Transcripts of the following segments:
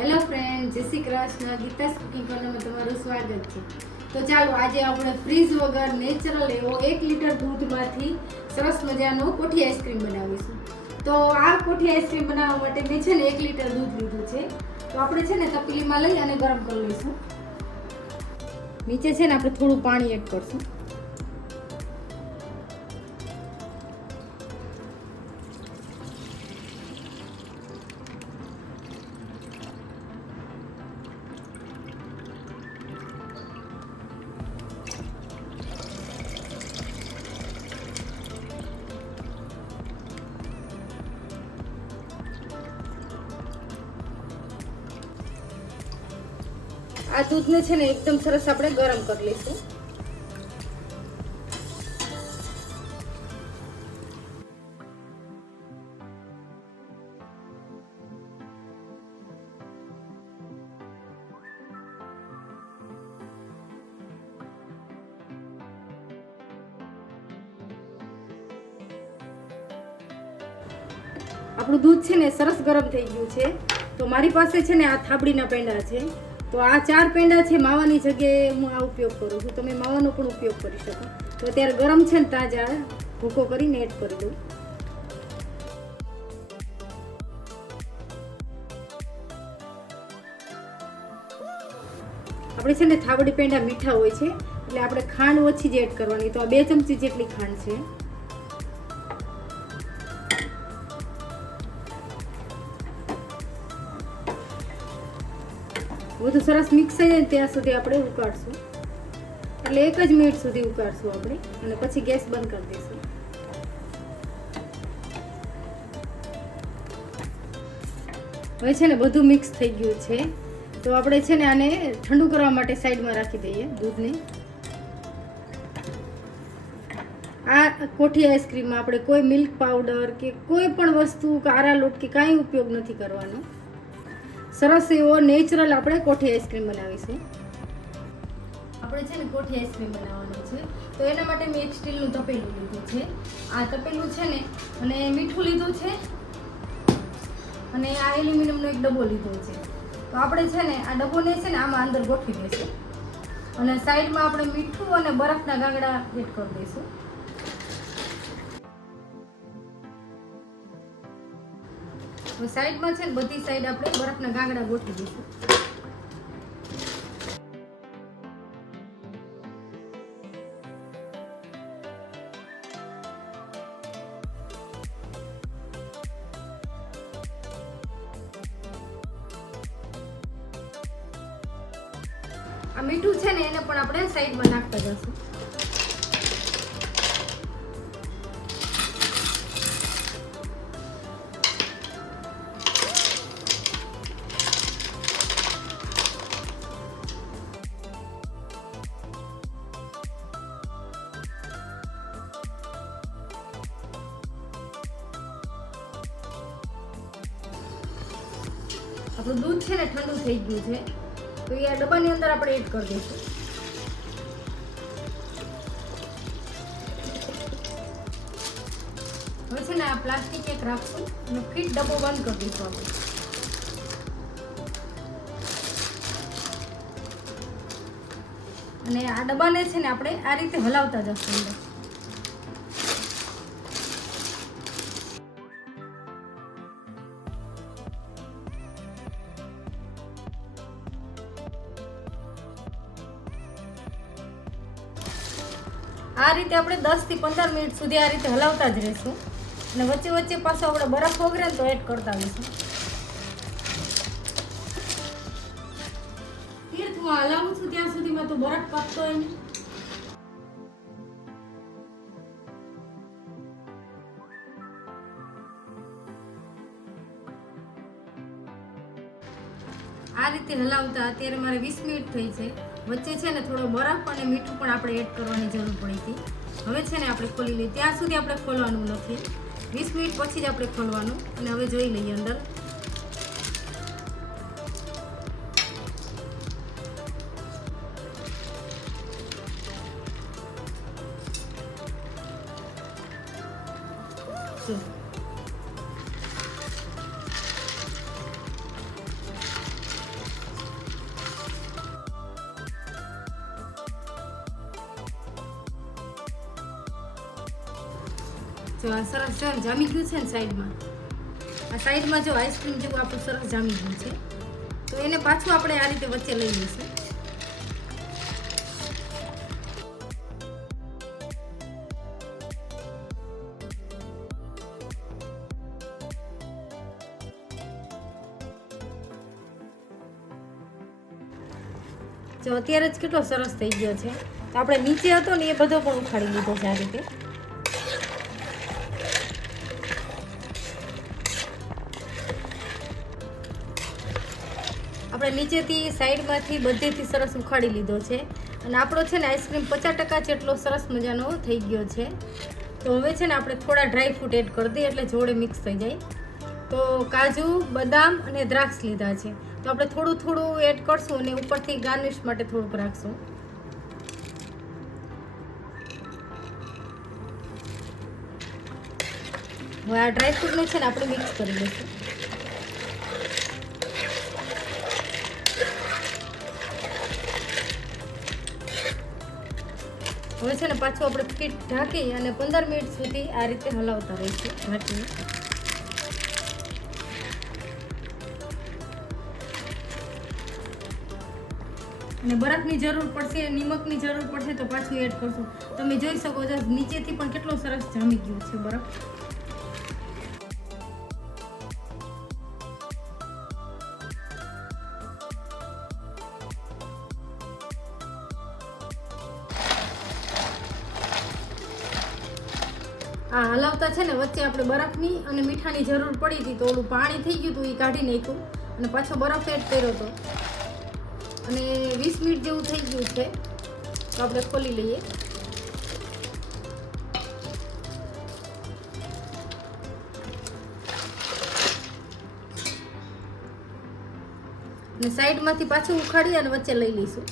Hello friend, જય Shri Krishna. Geeta's cooking કોર્નરમાં તમારું સ્વાગત છે. તો ચાલો આજે આપણે ફ્રીઝ વગર નેચરલ એવો 1 લીટર દૂધમાંથી સરસ મજાનો કોઠી આઈસ્ક્રીમ બનાવીશું. તો આ કોઠી આઈસ્ક્રીમ બનાવવા માટે મેં છે ને 1 લીટર દૂધ લીધું છે. તો આપણે છે ને તપેલીમાં લઈ અને ગરમ કરી લઈશું. નીચે છે ને આપણે થોડું પાણી એડ કરશું. આ દૂધને છે ને એકદમ સરસ આપણે ગરમ કરી લઈશું. આપણું દૂધ છે ને સરસ ગરમ થઈ ગયું છે. તો મારી પાસે છે ને આ થાબડીના પેંડા છે. તો આ 4 પેંડા છે માવાની જગ્યાએ હું આ ઉપયોગ કરું છું. તમે માવાનો પણ ઉપયોગ કરી શકો. તો અત્યારે ગરમ છે ને તાજા ભૂકો કરીને એડ કરી દઉં. આપણે છે ને થાબડી પેંડા મીઠા હોય છે એટલે આપણે ખાંડ ઓછી જ એડ કરવાની. તો આ 2 ચમચી જેટલી ખાંડ છે. બધું સરસ મિક્સ થઈ જાય ત્યાં સુધી આપણે ઉકાળશું. એટલે 1 જ મિનિટ સુધી ઉકાળશું આપણે અને પછી ગેસ બંધ કરી દઈશું. હવે છે ને બધું મિક્સ થઈ ગયું છે. તો આપણે છે ને આને ઠંડુ કરવા માટે સાઈડમાં રાખી દઈએ દૂધને. આ કોઠી આઈસ્ક્રીમમાં આપણે કોઈ મિલ્ક પાવડર કે કોઈ પણ વસ્તુ કારા લોટ કે કાંઈ ઉપયોગ નથી કરવાનો. સરસ એવો નેચરલ આપણે કોઠી આઈસ્ક્રીમ બનાવીશું. આપણે છે ને કોઠી આઈસ્ક્રીમ બનાવવાનું છે. તો એના માટે મેં એક સ્ટીલનું તપેલું લીધું છે. આ તપેલું છે ને અને મીઠું લીધું છે અને આ એલ્યુમિનિયમનો એક ડબ્બો લીધો છે. તો આપણે છે ને આ ડબ્બોને છે ને આમાં અંદર ગોઠવી દઈશું અને સાઈડમાં આપણે મીઠું અને બરફના ગાંગડા એડ કરી દઈશું. સાઈડમાં છે ને બધી સાઈડ આપણે બરફના ગાંગડા ગોઠવી દઈશું. આ મીઠું છે ને એને પણ આપણે સાઈડમાં નાખતા જશું. આપણું દૂધ છે ને ઠંડુ થઈ ગયું છે. તો એ આ ડબ્બાની અંદર આપણે એડ કરી દઈશું. હવે છે ને આ પ્લાસ્ટિક એક રાખશું અને ફીટ ડબ્બો બંધ કરી દઈશું આપણે. અને આ ડબ્બાને છે ને આપણે આ રીતે હલાવતા જશું અંદર. આ રીતે આપણે 10 થી 15 મિનિટ સુધી આ રીતે હલાવતા જ રહીશું અને વચ્ચે વચ્ચે પાછો આપણે બરફ ઓગળે ને તો એડ કરતા રહીશું. તીર્થ હું હલાવું છું ત્યાં સુધીમાં તો બરફ પાકતો હોય ને. આ રીતે હલાવતા અત્યારે મારે 20 મિનિટ થઈ છે. વચ્ચે છે ને થોડો બરફ અને મીઠું પણ આપણે એડ કરવાની જરૂર પડી હતી. હવે છે ને આપણે ખોલી લઈએ. ત્યાં સુધી આપણે ખોલવાનું નથી. 20 મિનિટ પછી જ આપણે ખોલવાનું. અને હવે જોઈ લઈએ અંદર. જો આ સરસ જો જામી ગયું છે ને સાઈડમાં, આ સાઈડમાં જો આઈસ્ક્રીમ જેવું આપણું સરસ જામી ગયું છે. તો એને પાછું આપણે આ રીતે વચ્ચે લઈ લઈશું. જો અત્યારે જ કેટલો સરસ થઈ ગયો છે. તો આપણે નીચે હતો ને એ બધો પણ ઉખાડી લીધો છે આ રીતે. આપણે નીચેથી સાઈડમાંથી બધેથી સરસ ઉખાડી લીધો છે અને આપણો છે ને આઈસ્ક્રીમ 50% જેટલો સરસ મજાનો થઈ ગયો છે. તો હવે છે ને આપણે થોડા ડ્રાય ફ્રૂટ એડ કરી દઈએ એટલે જોડે મિક્સ થઈ જાય. તો કાજુ, બદામ અને દ્રાક્ષ લીધા છે. તો આપણે થોડું થોડું એડ કરશું અને ઉપરથી ગાર્નિશ માટે થોડુંક રાખશું. હવે આ ડ્રાય ફ્રૂટને છે ને આપણે મિક્સ કરી લઈશું. હવે છે ને પાછું આપણે ફીટ ઢાંકી અને 15 મિનિટ સુધી આ રીતે હલાવતા રહીશું ઢાંકીને. અને બરફની જરૂર પડશે, નિમકની જરૂર પડશે તો પાછું એડ કરશું. તમે જોઈ શકો છો નીચેથી પણ કેટલો સરસ જામી ગયું છે બરફ. આ હલાવતા છે ને વચ્ચે આપણે બરફની અને મીઠાની જરૂર પડી હતી તો ઓલું પાણી થઈ ગયું હતું એ કાઢી નાખ્યું અને પાછો બરફ એડ કર્યો હતો અને 20 મિનિટ જેવું થઈ ગયું છે. તો આપણે ખોલી લઈએ. અને સાઈડમાંથી પાછું ઉખાડી અને વચ્ચે લઈ લઈશું.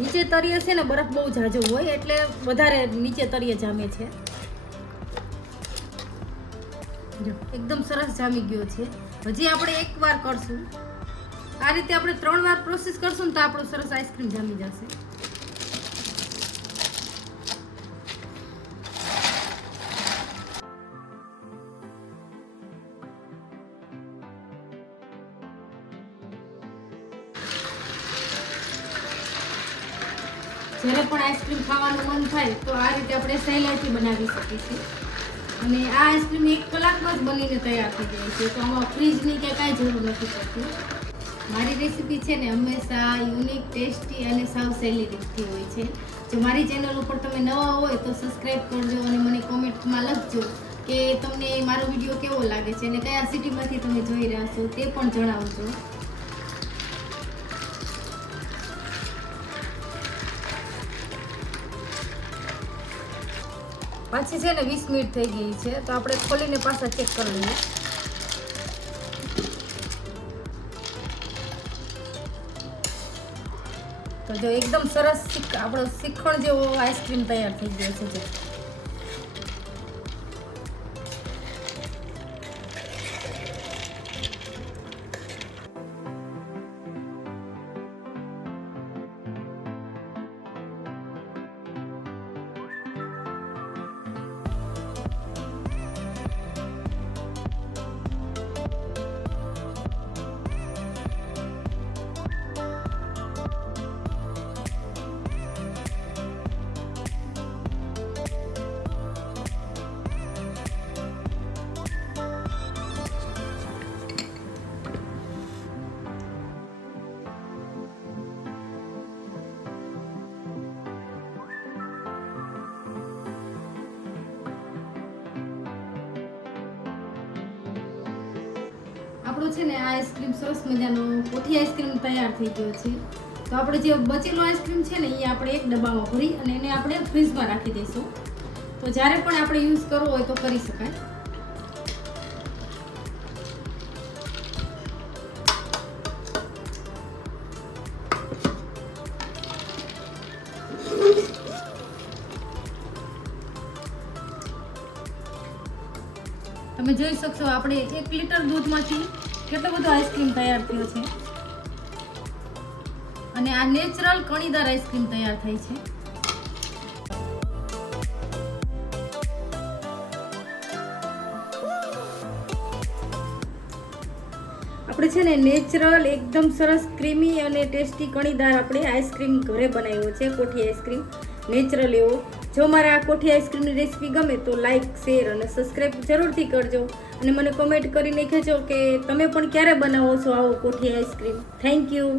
નીચે તળિયે છે ને બરફ બહુ ઝાઝો હોય એટલે વધારે નીચે તળિયે જામે છે. જો એકદમ સરસ જામી ગયો છે. હજી આપણે એક વાર કરશું. આ રીતે આપણે 3 વાર પ્રોસેસ કરશું ને તો આપણું સરસ આઈસ્ક્રીમ જામી જશે. જ્યારે પણ આઈસ્ક્રીમ ખાવાનું મન થાય તો આ રીતે આપણે સહેલાઈથી બનાવી શકીશું. અને આ આઈસ્ક્રીમ 1 કલાકમાં જ બનીને તૈયાર થઈ જાય છે. તો આમાં ફ્રીજની કે કાંઈ જરૂર નથી પડતી. મારી રેસીપી છે ને હંમેશા યુનિક, ટેસ્ટી અને સાવ સહેલી રીતથી હોય છે. જો મારી ચેનલ ઉપર તમે નવા હોય તો સબસ્ક્રાઈબ કરજો અને મને કોમેન્ટમાં લખજો કે તમને મારો વિડીયો કેવો લાગે છે અને કયા સિટીમાંથી તમે જોઈ રહ્યા છો તે પણ જણાવજો. પાછી છે ને 20 મિનિટ થઈ ગઈ છે તો આપણે ખોલીને પાછા ચેક કરી લઈએ. તો જો એકદમ સરસ આપણો શ્રીખંડ જેવો આઈસ્ક્રીમ તૈયાર થઈ ગયો છે. જો આપણો છે ને આ આઈસ્ક્રીમ સરસ મજાનો કોઠી આઈસ્ક્રીમ તૈયાર થઈ ગયો છે. તો આપણે જે બચેલો આઈસ્ક્રીમ છે ને એ આપણે એક ડબ્બામાં ભરી અને એને આપણે ફ્રીજમાં રાખી દઈશું. તો જ્યારે પણ આપણે યુઝ કરવો હોય તો કરી શકાય. તમે જોઈ શકશો આપણે 1 લીટર દૂધમાંથી કેટલો બધો આઈસ્ક્રીમ તૈયાર થયો છે. અને આ નેચરલ કણીદાર આઈસ્ક્રીમ તૈયાર થઈ છે. આપણે છે ને નેચરલ એકદમ સરસ ક્રીમી અને ટેસ્ટી કણીદાર આપણે આઈસ્ક્રીમ ઘરે બનાવ્યો છે, કોઠી આઈસ્ક્રીમ નેચરલ એવો. જો મારા આ કોઠી આઈસ્ક્રીમની રેસીપી ગમે તો લાઈક, શેર અને સબસ્ક્રાઈબ જરૂરથી કરજો અને મને કોમેન્ટ કરીને કહેજો કે તમે પણ ક્યારે બનાવો છો આવો કોઠી આઈસ્ક્રીમ. Thank you.